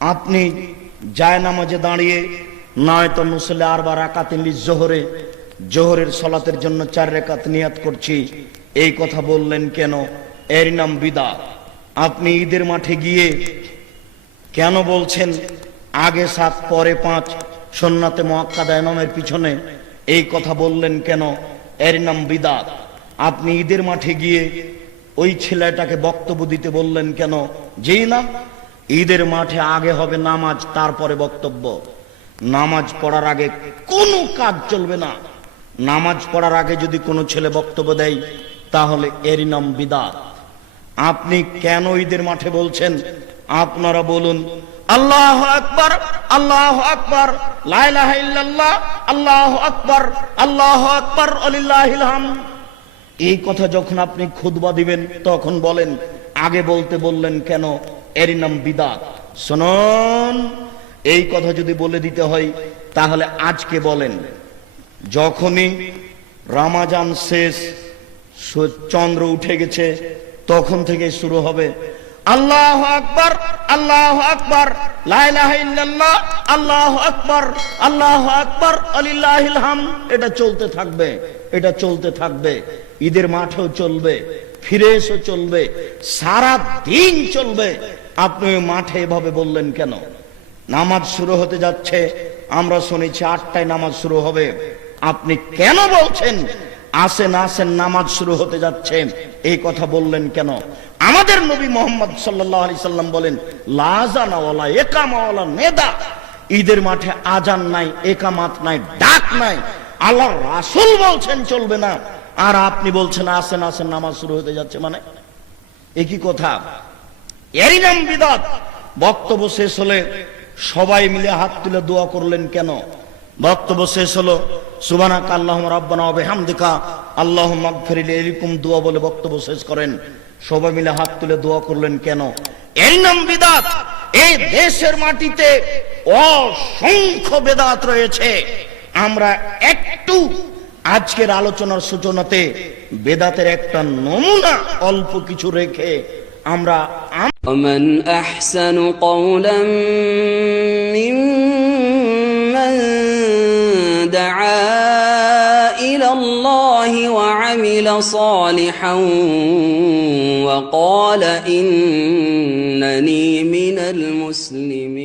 আপনি জায়নামাজে দাঁড়িয়ে নয়তো নুসলে আরবা রাকাতিন লিজোহরে, জোহরের সালাতের জন্য 4 রাকাত নিয়াত করছি, এই কথা বললেন কেন? এর নাম বিদআত। আপনি ঈদের মাঠে গিয়ে কেন বলছেন আগে 7 পরে 5 সুন্নাতে মুআক্কাদা ইমামের পিছনে, এই কথা বললেন কেন? এর নাম বিদআত। আপনি ঈদের মাঠে গিয়ে ওই ছেলেটাকে বক্তব্য দিতে বললেন কেন? যেই না, ঈদের মাঠে আগে হবে নামাজ, তারপরে বক্তব্য। নামাজ পড়ার আগে কোনো কাজ চলবে না। নামাজ পড়ার আগে যদি কোনো ছেলে বক্তব্য দেয় তাহলে এর নাম বিদআত। আপনি কেন ঈদের মাঠে বলছেন? আপনারা বলুন আল্লাহু আকবার, আল্লাহু আকবার, লা ইলাহা ইল্লাল্লাহ, আল্লাহু আকবার, আল্লাহু আকবার, ওয়ালিল্লাহিল হামদ। এই কথা যখন আপনি খুতবা দিবেন তখন বলেন আগে বলতে বললেন কেন? এর নাম বিদআত। শুনুন, এই কথা যদি বলে দিতে হয় তাহলে আজকে বলেন, যখনই রমজান শেষ, চন্দ্র উঠে গেছে, তখন থেকে শুরু হবে আল্লাহু আকবার, আল্লাহু আকবার, লা ইলাহা ইল্লাল্লাহ, আল্লাহু আকবার, আল্লাহু আকবার, ওয়ালিল্লাহিল হামদ। এটা চলতে থাকবে, এটা চলতে থাকবে। ঈদের মাঠেও চলবে, ফিরে এসে চলবে, সারা দিন চলবে। আপনি মাঠে এভাবে বললেন কেন? নামাজ শুরু হতে যাচ্ছে, আমরা শুনেছি 8টায় নামাজ শুরু হবে। আপনি কেন বলছেন আসেন আসেন নামাজ শুরু হতে যাচ্ছে, এই কথা বললেন কেন? আমাদের নবী মুহাম্মদ সাল্লাল্লাহু আলাইহি সাল্লাম বলেন লা আযানা ওয়ালা ইকামা ওয়ালা নিদা। ঈদের মাঠে আজান নাই, একামাত নাই, ডাক নাই। আল্লাহর রাসূল বলছেন চলবে না, আর আপনি বলছেন আসেন আসেন নামাজ শুরু হতে যাচ্ছে। মানে এ কি কথা? এরই নাম বিদআত। বক্তব্য শেষ হলে সবাই মিলে হাত তুলে দোয়া করলেন কেন? বক্তব্য শেষ হলো সুবহানাকা আল্লাহুম্মা রাব্বানা ওয়া বিহামদিকা আল্লাহুম্মা ইগফির লি এরকম দোয়া বলে বক্তব্য শেষ করেন। সবাই মিলে হাত তুলে দোয়া করলেন কেন? এর নাম বিদআত। এই দেশের মাটিতে অসংখ্য বিদআত রয়েছে। আমরা একটু আজকের আলোচনার সূচনাতে বেদাতের একটা নমুনা অল্প কিছু রেখে আমরা ومن أحسن قولا ممن دعا إلى الله وعمل صالحا وقال إنني من المسلمين